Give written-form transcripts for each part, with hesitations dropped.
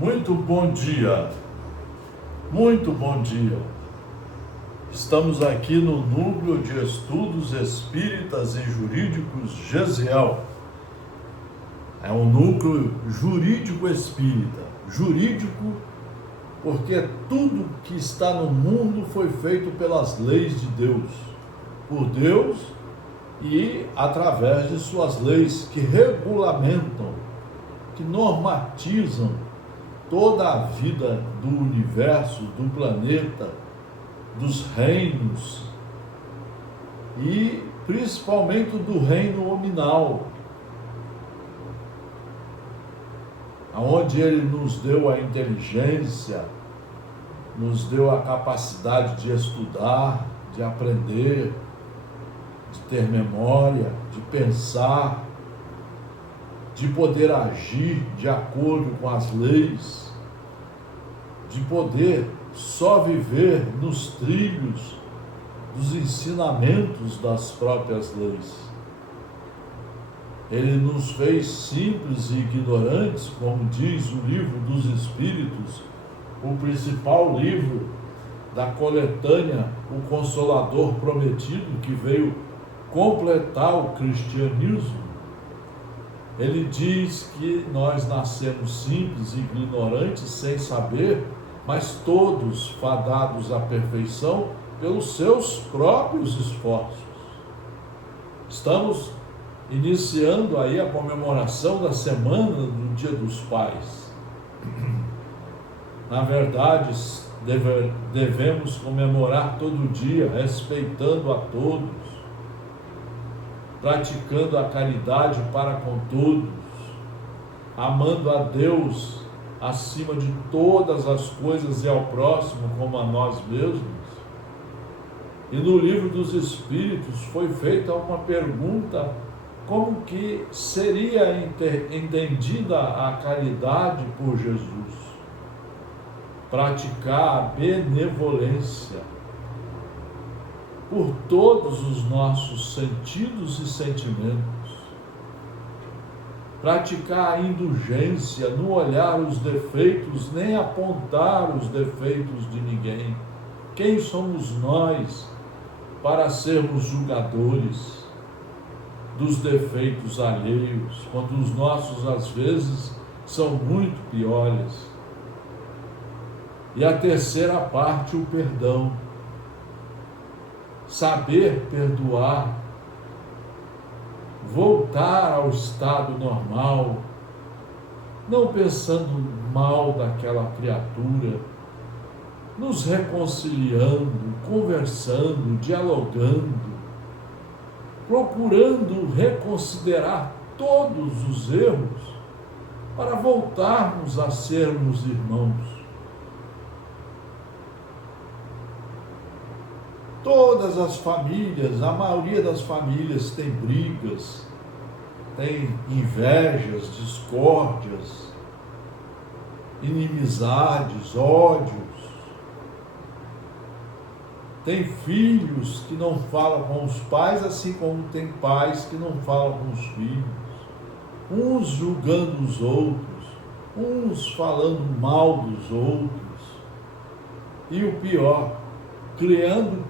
Muito bom dia, muito bom dia. Estamos aqui no Núcleo de Estudos Espíritas e Jurídicos Gesiel. É um núcleo jurídico espírita. Jurídico porque tudo que está no mundo foi feito pelas leis de Deus, por Deus e através de suas leis que regulamentam, que normatizam toda a vida do universo, do planeta, dos reinos e principalmente do reino nominal, onde ele nos deu a inteligência, nos deu a capacidade de estudar, de aprender, de ter memória, de pensar, de poder agir de acordo com as leis, de poder só viver nos trilhos dos ensinamentos das próprias leis. Ele nos fez simples e ignorantes, como diz o Livro dos Espíritos, o principal livro da coletânea O Consolador Prometido, que veio completar o cristianismo. Ele diz que nós nascemos simples e ignorantes, sem saber, mas todos fadados à perfeição pelos seus próprios esforços. Estamos iniciando aí a comemoração da semana do Dia dos Pais. Na verdade, devemos comemorar todo dia, respeitando a todos, praticando a caridade para com todos, amando a Deus acima de todas as coisas e ao próximo como a nós mesmos. E no Livro dos Espíritos foi feita uma pergunta: como que seria entendida a caridade por Jesus? Praticar a benevolência por todos os nossos sentidos e sentimentos. Praticar a indulgência, não olhar os defeitos, nem apontar os defeitos de ninguém. Quem somos nós para sermos julgadores dos defeitos alheios, quando os nossos, às vezes, são muito piores? E a terceira parte, o perdão. Saber perdoar, voltar ao estado normal, não pensando mal daquela criatura, nos reconciliando, conversando, dialogando, procurando reconsiderar todos os erros para voltarmos a sermos irmãos. Todas as famílias, a maioria das famílias tem brigas, tem invejas, discórdias, inimizades, ódios. Tem filhos que não falam com os pais, assim como tem pais que não falam com os filhos. Uns julgando os outros, uns falando mal dos outros. E o pior, criando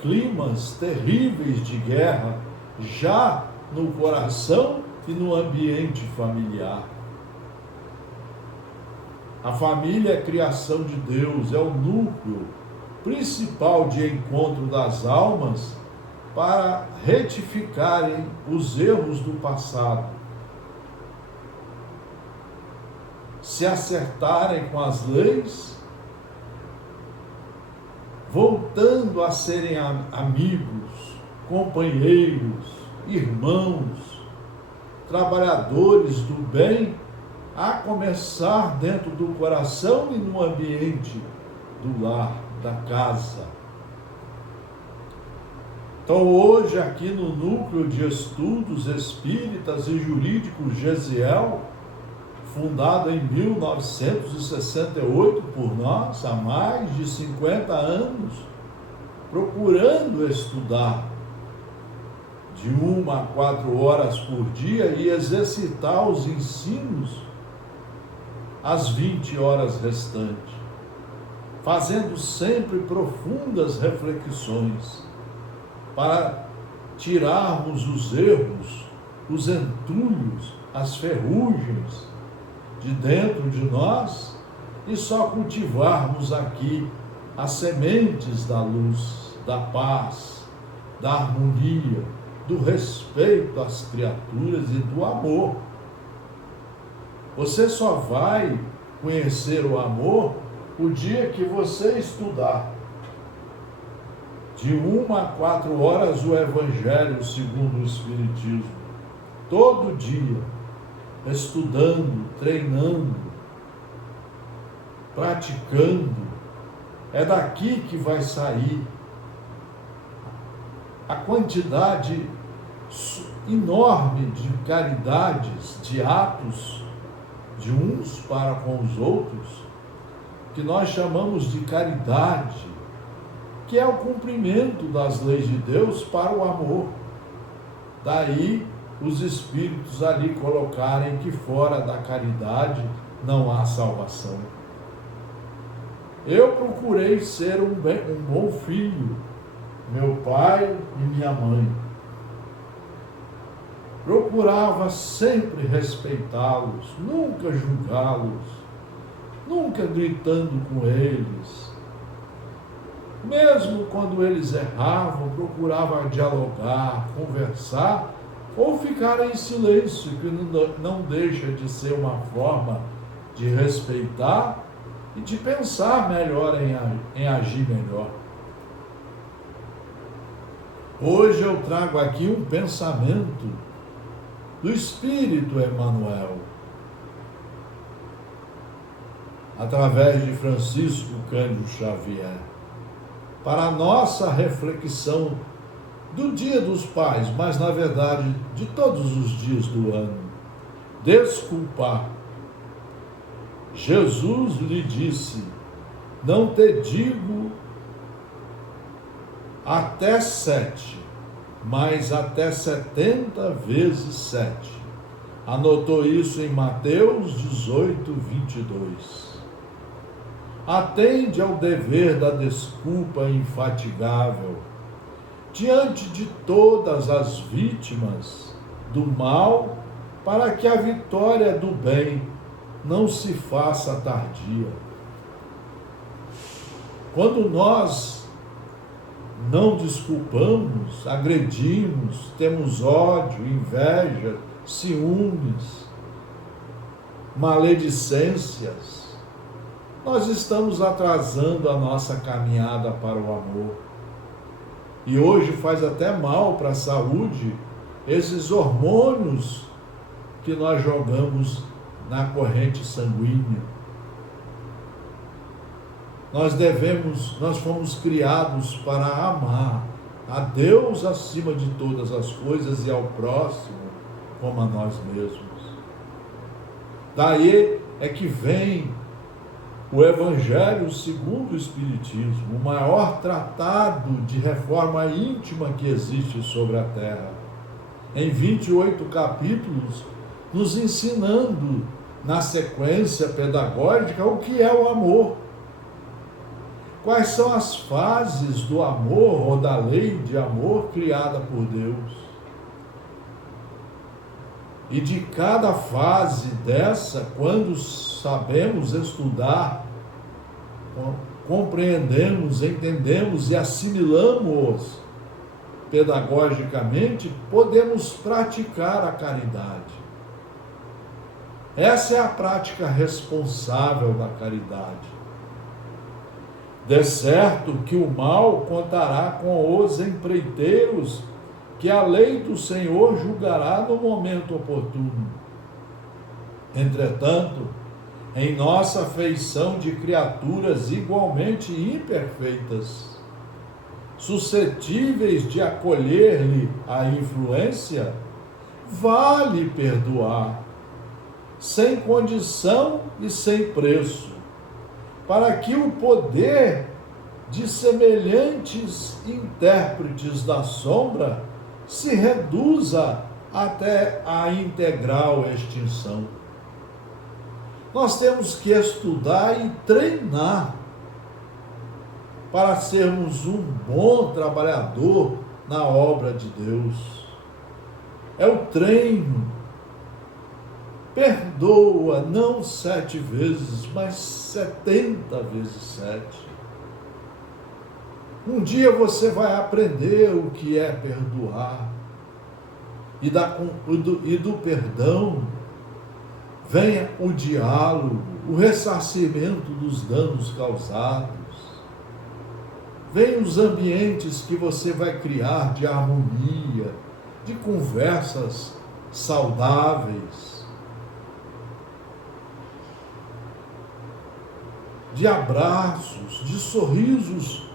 climas terríveis de guerra, já no coração e no ambiente familiar. A família é a criação de Deus, é o núcleo principal de encontro das almas para retificarem os erros do passado, se acertarem com as leis, voltando a serem amigos, companheiros, irmãos, trabalhadores do bem, a começar dentro do coração e no ambiente do lar, da casa. Então hoje aqui no Núcleo de Estudos Espíritas e Jurídicos Gesiel, fundado em 1968 por nós, há mais de 50 anos, procurando estudar de 1 a 4 horas por dia e exercitar os ensinos as 20 horas restantes, fazendo sempre profundas reflexões para tirarmos os erros, os entulhos, as ferrugens de dentro de nós e só cultivarmos aqui as sementes da luz, da paz, da harmonia, do respeito às criaturas e do amor. Você só vai conhecer o amor o dia que você estudar de 1 a 4 horas o Evangelho segundo o Espiritismo, todo dia, estudando, treinando, praticando. É daqui que vai sair a quantidade enorme de caridades, de atos de uns para com os outros, que nós chamamos de caridade, que é o cumprimento das leis de Deus para o amor. Daí os Espíritos ali colocarem que fora da caridade não há salvação. Eu procurei ser um bom filho, meu pai e minha mãe. Procurava sempre respeitá-los, nunca julgá-los, nunca gritando com eles. Mesmo quando eles erravam, procurava dialogar, conversar ou ficar em silêncio, que não deixa de ser uma forma de respeitar e de pensar melhor em agir melhor. Hoje eu trago aqui um pensamento do Espírito Emmanuel, através de Francisco Cândido Xavier, para a nossa reflexão do Dia dos Pais, mas na verdade de todos os dias do ano. Desculpar. Jesus lhe disse: não te digo até 7, mas até 70 vezes 7. Anotou isso em Mateus 18, 22. Atende ao dever da desculpa infatigável diante de todas as vítimas do mal, para que a vitória do bem não se faça tardia. Quando nós não desculpamos, agredimos, temos ódio, inveja, ciúmes, maledicências, nós estamos atrasando a nossa caminhada para o amor. E hoje faz até mal para a saúde esses hormônios que nós jogamos na corrente sanguínea. Nós fomos criados para amar a Deus acima de todas as coisas e ao próximo como a nós mesmos. Daí é que vem o Evangelho segundo o Espiritismo, o maior tratado de reforma íntima que existe sobre a Terra, em 28 capítulos, nos ensinando, na sequência pedagógica, o que é o amor. Quais são as fases do amor ou da lei de amor criada por Deus? E de cada fase dessa, quando sabemos estudar, compreendemos, entendemos e assimilamos pedagogicamente, podemos praticar a caridade. Essa é a prática responsável da caridade. De certo que o mal contará com os empreiteiros, que a lei do Senhor julgará no momento oportuno. Entretanto, em nossa feição de criaturas igualmente imperfeitas, suscetíveis de acolher-lhe a influência, vale perdoar, sem condição e sem preço, para que o poder de semelhantes intérpretes da sombra se reduza até a integral extinção. Nós temos que estudar e treinar para sermos um bom trabalhador na obra de Deus. É o treino. Perdoa não 7 vezes, mas 70 vezes 7. Um dia você vai aprender o que é perdoar. E do perdão venha o diálogo, o ressarcimento dos danos causados. Vem os ambientes que você vai criar de harmonia, de conversas saudáveis, de abraços, de sorrisos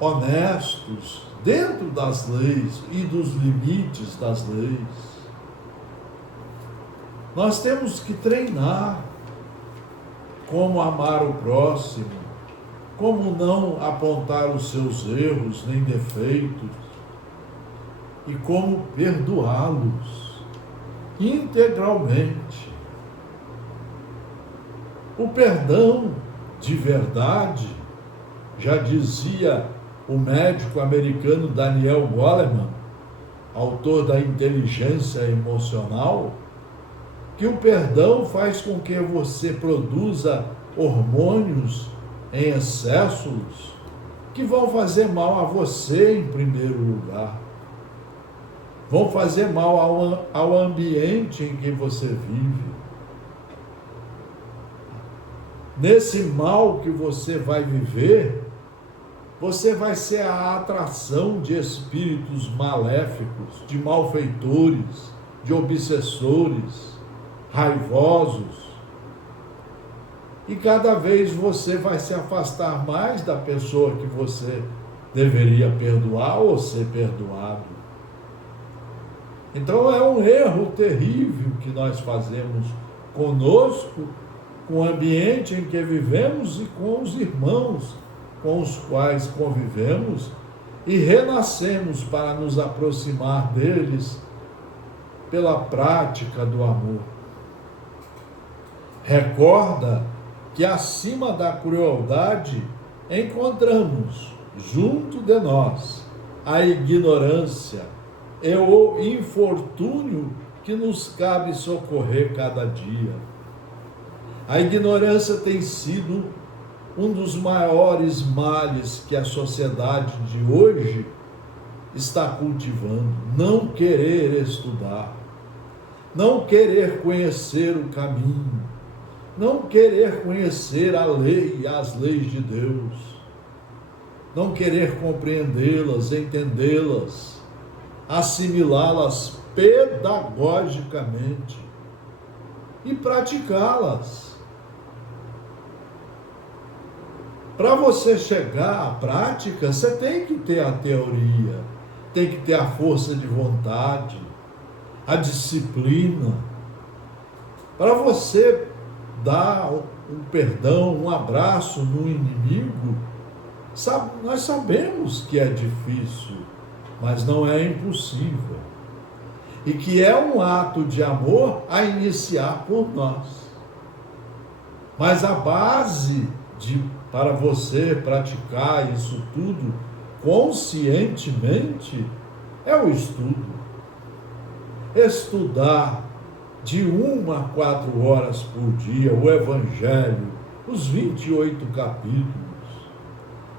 honestos, dentro das leis e dos limites das leis. Nós temos que treinar como amar o próximo, como não apontar os seus erros nem defeitos, e como perdoá-los integralmente. O perdão de verdade, já dizia o médico americano Daniel Goleman, autor da Inteligência Emocional, que o perdão faz com que você produza hormônios em excessos que vão fazer mal a você em primeiro lugar. Vão fazer mal ao ambiente em que você vive. Nesse mal que você vai viver, você vai ser a atração de espíritos maléficos, de malfeitores, de obsessores, raivosos. E cada vez você vai se afastar mais da pessoa que você deveria perdoar ou ser perdoado. Então é um erro terrível que nós fazemos conosco, com o ambiente em que vivemos e com os irmãos com os quais convivemos e renascemos para nos aproximar deles pela prática do amor. Recorda que acima da crueldade encontramos, junto de nós, a ignorância e o infortúnio que nos cabe socorrer cada dia. A ignorância tem sido um dos maiores males que a sociedade de hoje está cultivando. Não querer estudar, não querer conhecer o caminho, não querer conhecer a lei e as leis de Deus, não querer compreendê-las, entendê-las, assimilá-las pedagogicamente e praticá-las. Para você chegar à prática, você tem que ter a teoria, tem que ter a força de vontade, a disciplina. Para você dar um perdão, um abraço no inimigo, nós sabemos que é difícil, mas não é impossível. E que é um ato de amor a iniciar por nós. Mas a base para você praticar isso tudo conscientemente é o estudo. Estudar de 1 a 4 horas por dia o Evangelho, os 28 capítulos,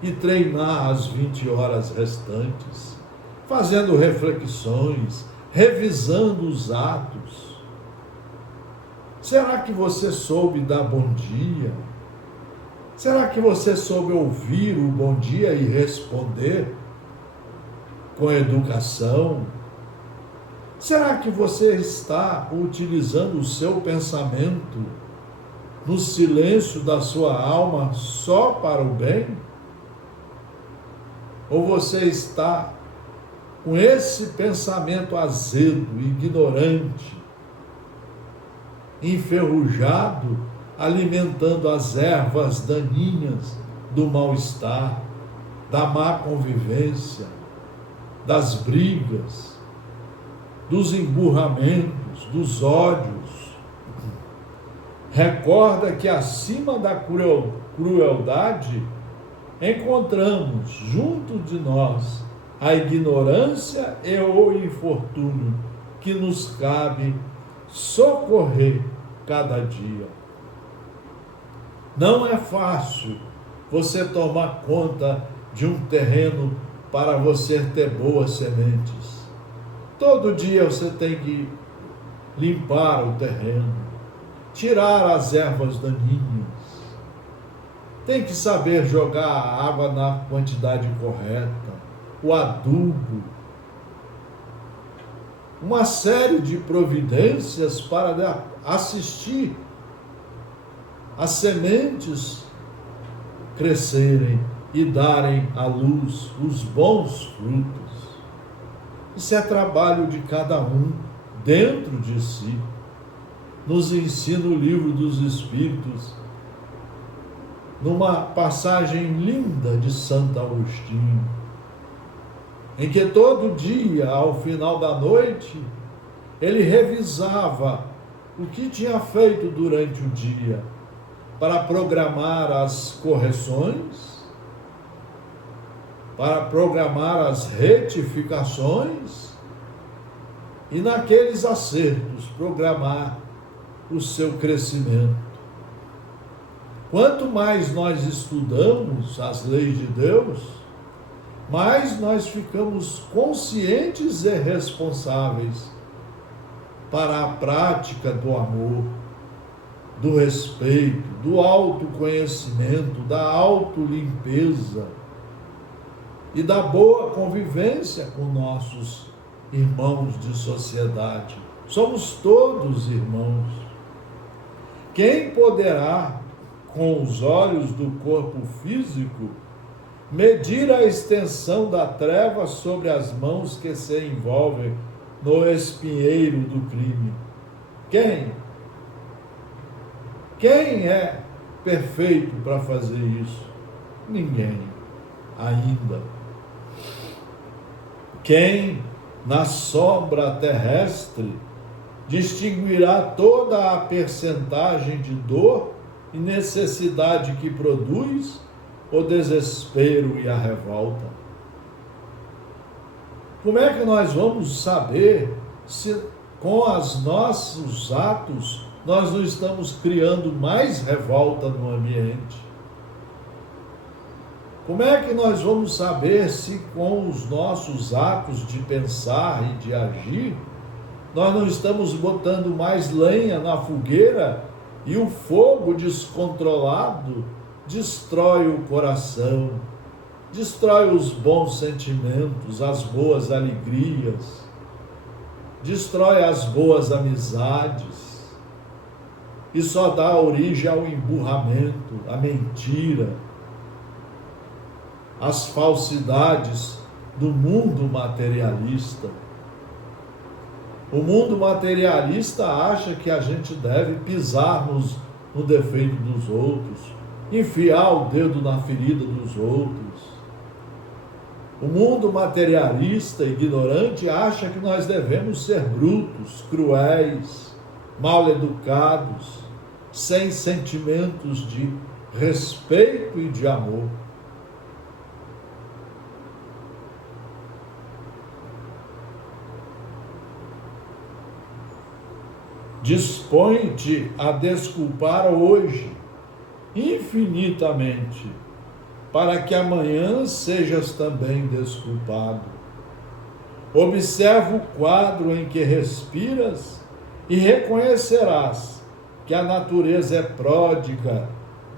e treinar as 20 horas restantes, fazendo reflexões, revisando os atos. Será que você soube dar bom dia? Será que você soube ouvir o bom dia e responder com educação? Será que você está utilizando o seu pensamento no silêncio da sua alma só para o bem? Ou você está com esse pensamento azedo, ignorante, enferrujado, alimentando as ervas daninhas do mal-estar, da má convivência, das brigas, dos emburramentos, dos ódios? recorda que acima da crueldade encontramos junto de nós a ignorância e o infortúnio que nos cabe socorrer cada dia. Não é fácil você tomar conta de um terreno para você ter boas sementes. Todo dia você tem que limpar o terreno, tirar as ervas daninhas, tem que saber jogar a água na quantidade correta, o adubo, uma série de providências para assistir as sementes crescerem e darem à luz os bons frutos. Isso é trabalho de cada um dentro de si. Nos ensina o Livro dos Espíritos, numa passagem linda de Santo Agostinho, em que todo dia, ao final da noite, ele revisava o que tinha feito durante o dia para programar as correções, para programar as retificações e, naqueles acertos, programar o seu crescimento. Quanto mais nós estudamos as leis de Deus, mais nós ficamos conscientes e responsáveis para a prática do amor, do respeito, do autoconhecimento, da autolimpeza e da boa convivência com nossos irmãos de sociedade. Somos todos irmãos. Quem poderá, com os olhos do corpo físico, medir a extensão da treva sobre as mãos que se envolvem no espinheiro do crime? Quem? Quem é perfeito para fazer isso? Ninguém, ainda. Quem, na sombra terrestre, distinguirá toda a percentagem de dor e necessidade que produz o desespero e a revolta? Como é que nós vamos saber se com os nossos atos nós não estamos criando mais revolta no ambiente? Como é que nós vamos saber se com os nossos atos de pensar e de agir nós não estamos botando mais lenha na fogueira e o fogo descontrolado destrói o coração, destrói os bons sentimentos, as boas alegrias, destrói as boas amizades e só dá origem ao emburramento, à mentira, às falsidades do mundo materialista. O mundo materialista acha que a gente deve pisar no defeito dos outros, enfiar o dedo na ferida dos outros. O mundo materialista, ignorante, acha que nós devemos ser brutos, cruéis, mal educados, sem sentimentos de respeito e de amor. Dispõe-te a desculpar hoje, infinitamente, para que amanhã sejas também desculpado. Observa o quadro em que respiras e reconhecerás que a natureza é pródiga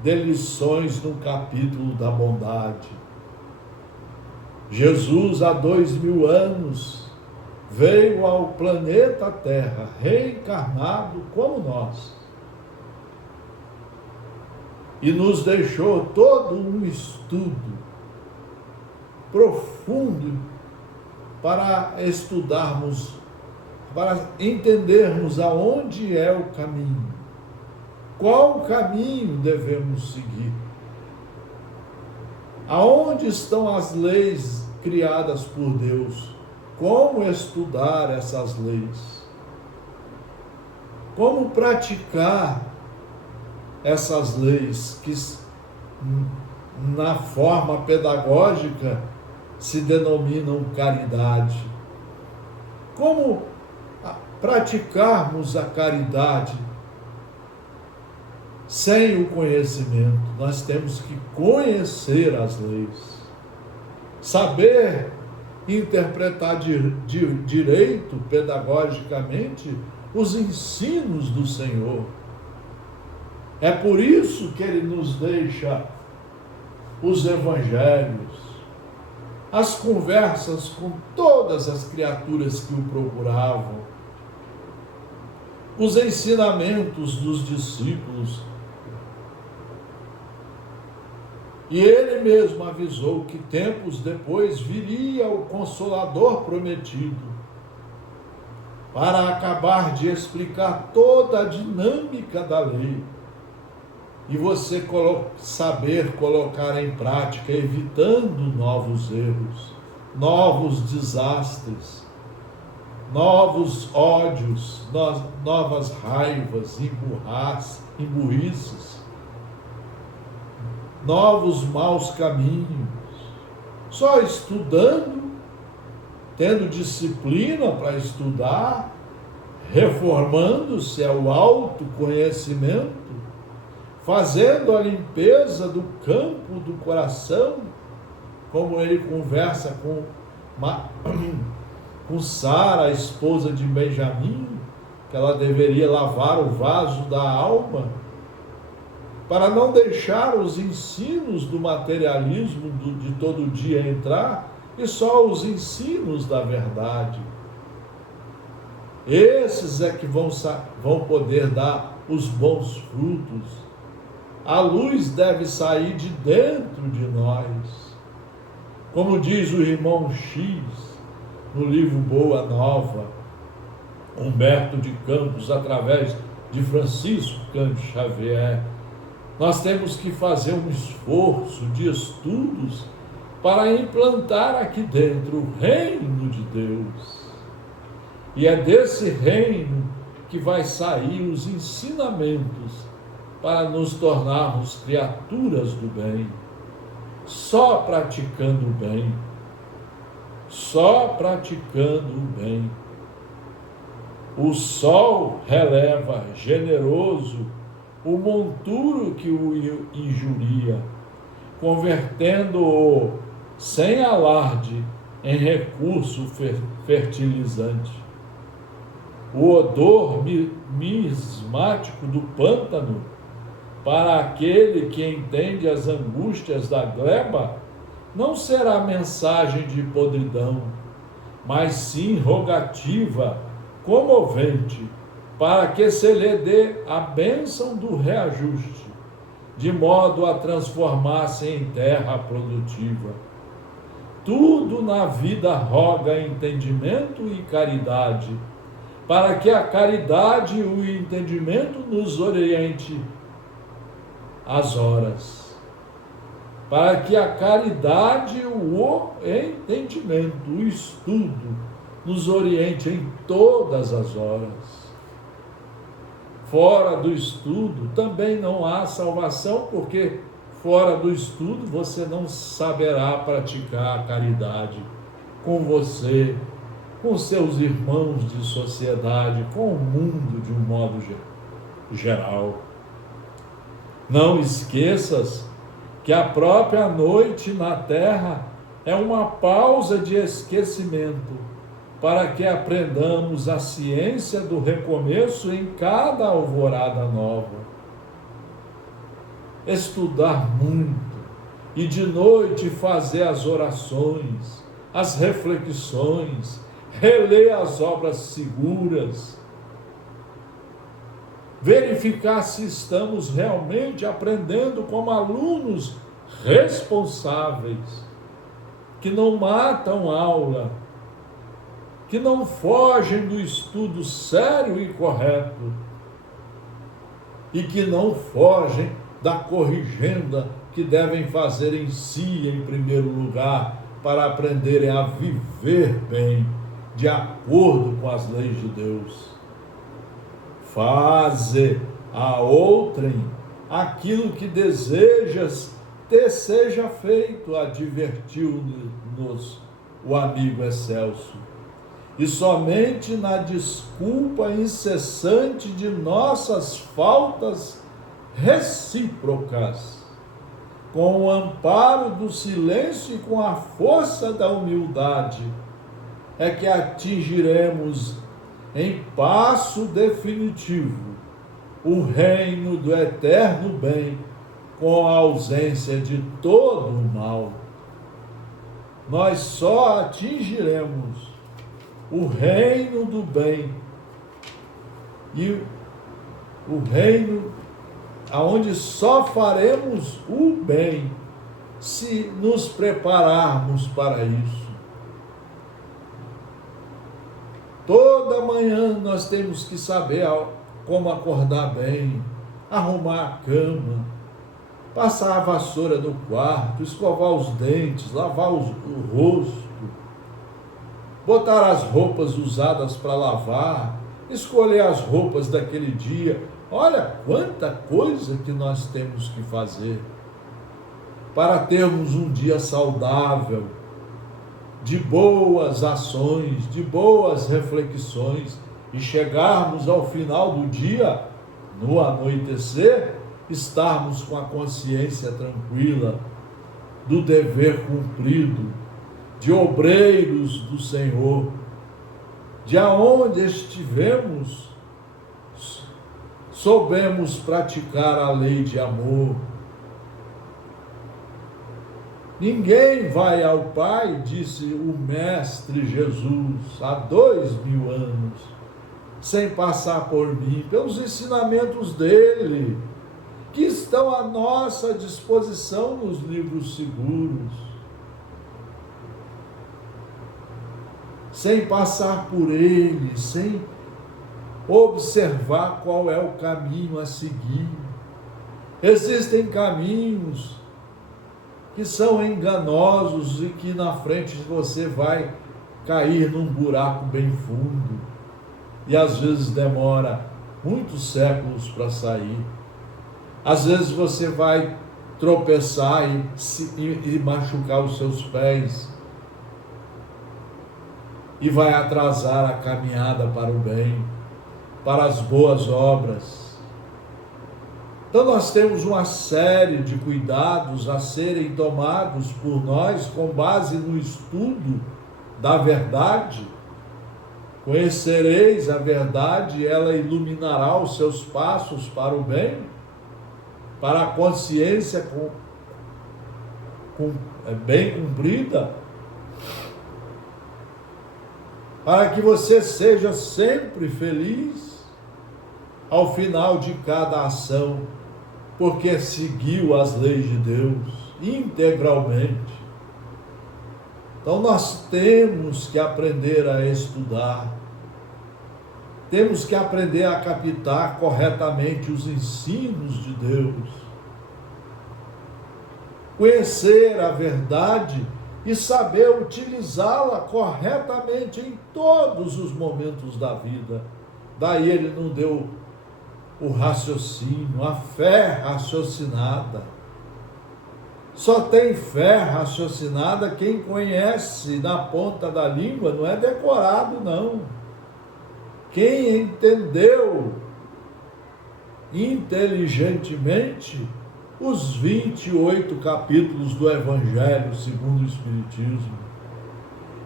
de lições no capítulo da bondade. Jesus, há 2000 anos, veio ao planeta Terra, reencarnado como nós, e nos deixou todo um estudo profundo para estudarmos, para entendermos aonde é o caminho, qual caminho devemos seguir, aonde estão as leis criadas por Deus, como estudar essas leis, como praticar essas leis que na forma pedagógica se denominam caridade. Como praticarmos a caridade sem o conhecimento? Nós temos que conhecer as leis, saber interpretar direito, pedagogicamente, os ensinos do Senhor. É por isso que Ele nos deixa os evangelhos, as conversas com todas as criaturas que o procuravam, os ensinamentos dos discípulos. E Ele mesmo avisou que tempos depois viria o Consolador prometido, para acabar de explicar toda a dinâmica da lei e você saber colocar em prática, evitando novos erros, novos desastres, novos ódios, novas raivas, emburrices, novos maus caminhos. Só estudando, tendo disciplina para estudar, reformando-se ao autoconhecimento, fazendo a limpeza do campo do coração, como ele conversa com Sara, a esposa de Benjamim, que ela deveria lavar o vaso da alma, para não deixar os ensinos do materialismo de todo dia entrar, e só os ensinos da verdade. Esses é que vão poder dar os bons frutos. A luz deve sair de dentro de nós. Como diz o irmão X, no livro Boa Nova, Humberto de Campos, através de Francisco Cândido Xavier, nós temos que fazer um esforço de estudos para implantar aqui dentro o reino de Deus. E é desse reino que vai sair os ensinamentos para nos tornarmos criaturas do bem. Só praticando o bem. Só praticando o bem. O sol releva generoso o monturo que o injuria, convertendo-o sem alarde em recurso fertilizante. O odor mismático do pântano, para aquele que entende as angústias da gleba, não será mensagem de podridão, mas sim rogativa, comovente, para que se lhe dê a bênção do reajuste, de modo a transformar-se em terra produtiva. Tudo na vida roga entendimento e caridade, para que a caridade e o entendimento nos oriente as horas, para que a caridade e o entendimento, o estudo, nos oriente em todas as horas. Fora do estudo também não há salvação, porque fora do estudo você não saberá praticar a caridade com você, com seus irmãos de sociedade, com o mundo de um modo geral. Não esqueças que a própria noite na terra é uma pausa de esquecimento, para que aprendamos a ciência do recomeço em cada alvorada nova. Estudar muito e de noite fazer as orações, as reflexões, reler as obras seguras, verificar se estamos realmente aprendendo como alunos responsáveis, que não matam aula, que não fogem do estudo sério e correto, e que não fogem da corrigenda que devem fazer em si, em primeiro lugar, para aprenderem a viver bem, de acordo com as leis de Deus. Faze a outrem aquilo que desejas te seja feito, advertiu-nos o amigo excelso. E somente na desculpa incessante de nossas faltas recíprocas, com o amparo do silêncio e com a força da humildade, é que atingiremos em passo definitivo o reino do eterno bem, com a ausência de todo o mal. Nós só atingiremos o reino do bem e o reino aonde só faremos o bem se nos prepararmos para isso. Toda manhã nós temos que saber como acordar bem, arrumar a cama, passar a vassoura no quarto, escovar os dentes, lavar o rosto, botar as roupas usadas para lavar, escolher as roupas daquele dia. Olha quanta coisa que nós temos que fazer para termos um dia saudável, de boas ações, de boas reflexões, e chegarmos ao final do dia, no anoitecer, estarmos com a consciência tranquila do dever cumprido, de obreiros do Senhor, de aonde estivemos, soubemos praticar a lei de amor. Ninguém vai ao Pai, disse o Mestre Jesus, há 2000 anos, sem passar por mim, pelos ensinamentos dele, que estão à nossa disposição nos livros seguros, sem passar por ele, sem observar qual é o caminho a seguir. Existem caminhos que são enganosos e que na frente você vai cair num buraco bem fundo e às vezes demora muitos séculos para sair. Às vezes você vai tropeçar e machucar os seus pés e vai atrasar a caminhada para o bem, para as boas obras. Então nós temos uma série de cuidados a serem tomados por nós com base no estudo da verdade. Conhecereis a verdade, ela iluminará os seus passos para o bem, para a consciência bem cumprida, para que você seja sempre feliz ao final de cada ação, porque seguiu as leis de Deus integralmente. Então nós temos que aprender a estudar, temos que aprender a captar corretamente os ensinos de Deus, conhecer a verdade e saber utilizá-la corretamente em todos os momentos da vida. Daí ele não deu o raciocínio, a fé raciocinada. Só tem fé raciocinada quem conhece na ponta da língua, não é decorado não. Quem entendeu inteligentemente os 28 capítulos do Evangelho segundo o Espiritismo.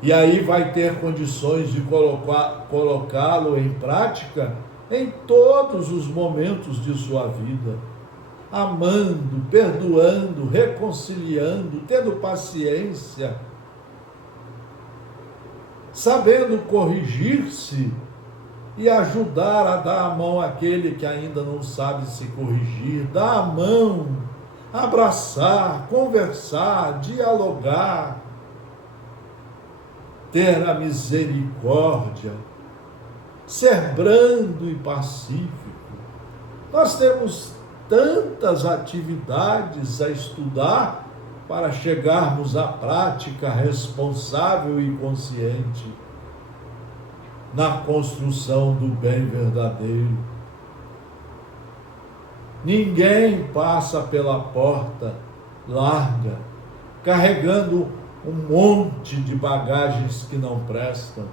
E aí vai ter condições de colocá-lo em prática em todos os momentos de sua vida, amando, perdoando, reconciliando, tendo paciência, sabendo corrigir-se e ajudar a dar a mão àquele que ainda não sabe se corrigir, dar a mão, abraçar, conversar, dialogar, ter a misericórdia, ser brando e pacífico. Nós temos tantas atividades a estudar para chegarmos à prática responsável e consciente na construção do bem verdadeiro. Ninguém passa pela porta larga, carregando um monte de bagagens que não prestam.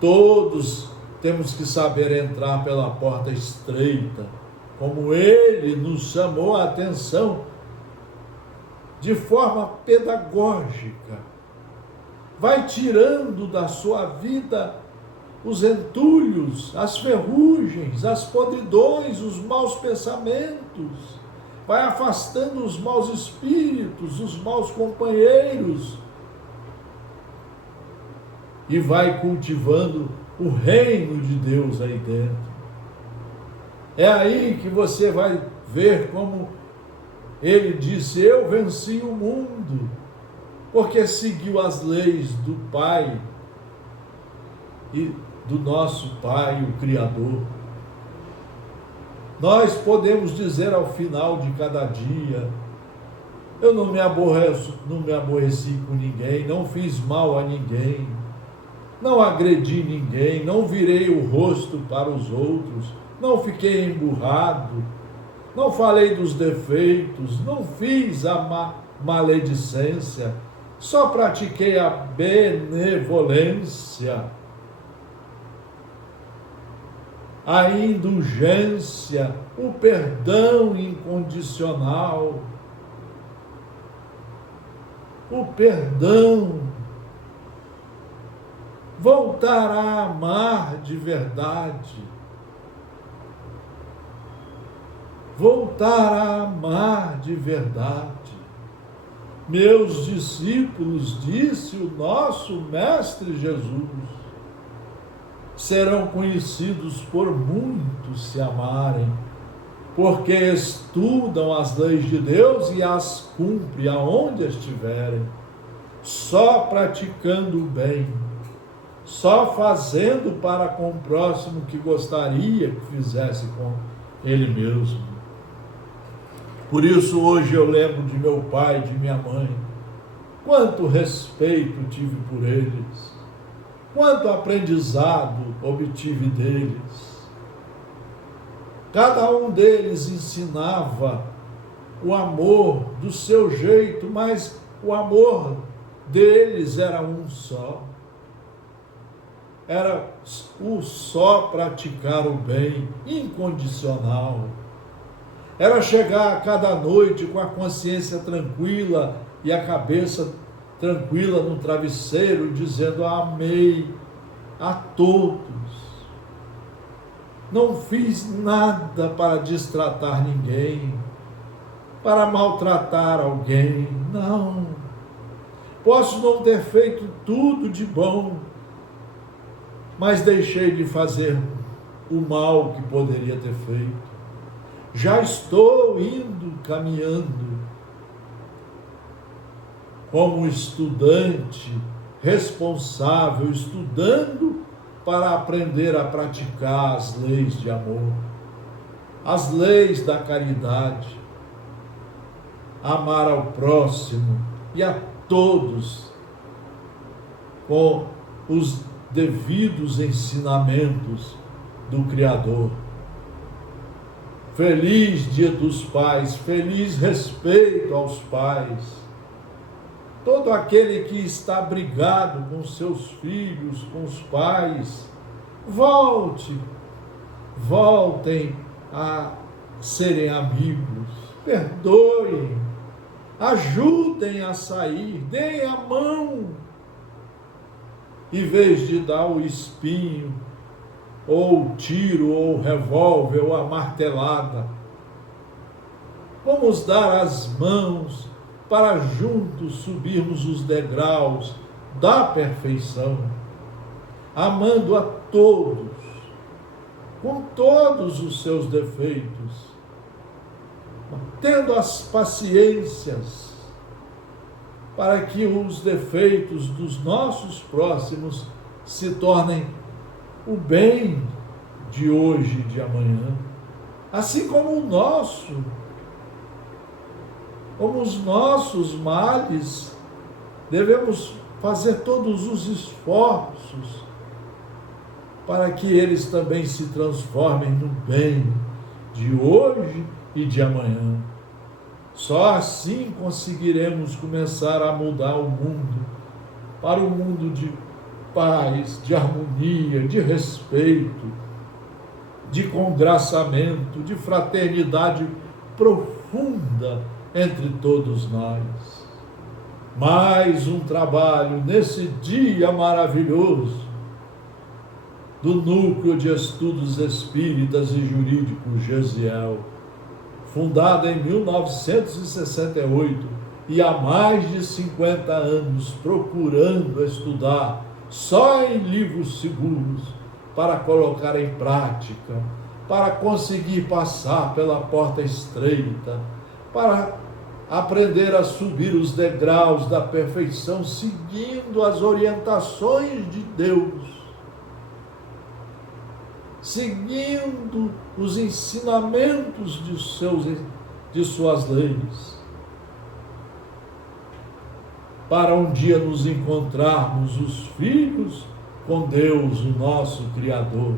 Todos temos que saber entrar pela porta estreita, como Ele nos chamou a atenção, de forma pedagógica. Vai tirando da sua vida os entulhos, as ferrugens, as podridões, os maus pensamentos. Vai afastando os maus espíritos, os maus companheiros. E vai cultivando o reino de Deus aí dentro. É aí que você vai ver como ele disse: eu venci o mundo, porque seguiu as leis do Pai e do nosso Pai, o Criador. Nós podemos dizer ao final de cada dia: eu não me aborreci com ninguém, não fiz mal a ninguém, não agredi ninguém, não virei o rosto para os outros, não fiquei emburrado, não falei dos defeitos, não fiz a maledicência, só pratiquei a benevolência, a indulgência, o perdão incondicional, o perdão, voltar a amar de verdade, voltar a amar de verdade. Meus discípulos, disse o nosso Mestre Jesus, serão conhecidos por muitos se amarem, porque estudam as leis de Deus e as cumprem aonde estiverem, só praticando o bem, só fazendo para com o próximo que gostaria que fizesse com ele mesmo. Por isso hoje eu lembro de meu pai, de minha mãe, quanto respeito tive por eles, quanto aprendizado obtive deles. Cada um deles ensinava o amor do seu jeito, mas o amor deles era um só. Era o só praticar o bem, incondicional. Era chegar a cada noite com a consciência tranquila e a cabeça tranquila no travesseiro, dizendo: amei a todos. Não fiz nada para destratar ninguém, para maltratar alguém, não. Posso não ter feito tudo de bom, mas deixei de fazer o mal que poderia ter feito. Já estou indo, caminhando, como estudante responsável, estudando para aprender a praticar as leis de amor, as leis da caridade, amar ao próximo e a todos com os devidos ensinamentos do Criador. Feliz Dia dos Pais, feliz respeito aos pais. Todo aquele que está brigado com seus filhos, com os pais, voltem a serem amigos, perdoem, ajudem a sair, deem a mão, em vez de dar o espinho, ou o tiro, ou o revólver, ou a martelada. Vamos dar as mãos para juntos subirmos os degraus da perfeição, amando a todos, com todos os seus defeitos, tendo as paciências para que os defeitos dos nossos próximos se tornem o bem de hoje e de amanhã, assim como o nosso, como os nossos males. Devemos fazer todos os esforços para que eles também se transformem no bem de hoje e de amanhã. Só assim conseguiremos começar a mudar o mundo para um mundo de paz, de harmonia, de respeito, de congraçamento, de fraternidade profunda entre todos nós. Mais um trabalho nesse dia maravilhoso do Núcleo de Estudos Espíritas e Jurídicos Gesiel, fundada em 1968 e há mais de 50 anos procurando estudar só em livros seguros para colocar em prática, para conseguir passar pela porta estreita, para aprender a subir os degraus da perfeição seguindo as orientações de Deus, seguindo os ensinamentos de suas leis, para um dia nos encontrarmos os filhos com Deus, o nosso Criador,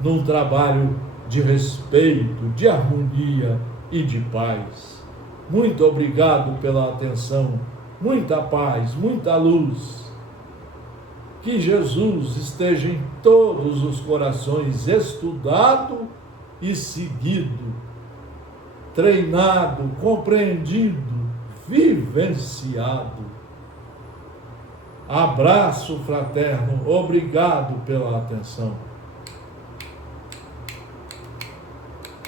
num trabalho de respeito, de harmonia e de paz. Muito obrigado pela atenção, muita paz, muita luz. Que Jesus esteja em todos os corações, estudado e seguido, treinado, compreendido, vivenciado. Abraço fraterno, obrigado pela atenção.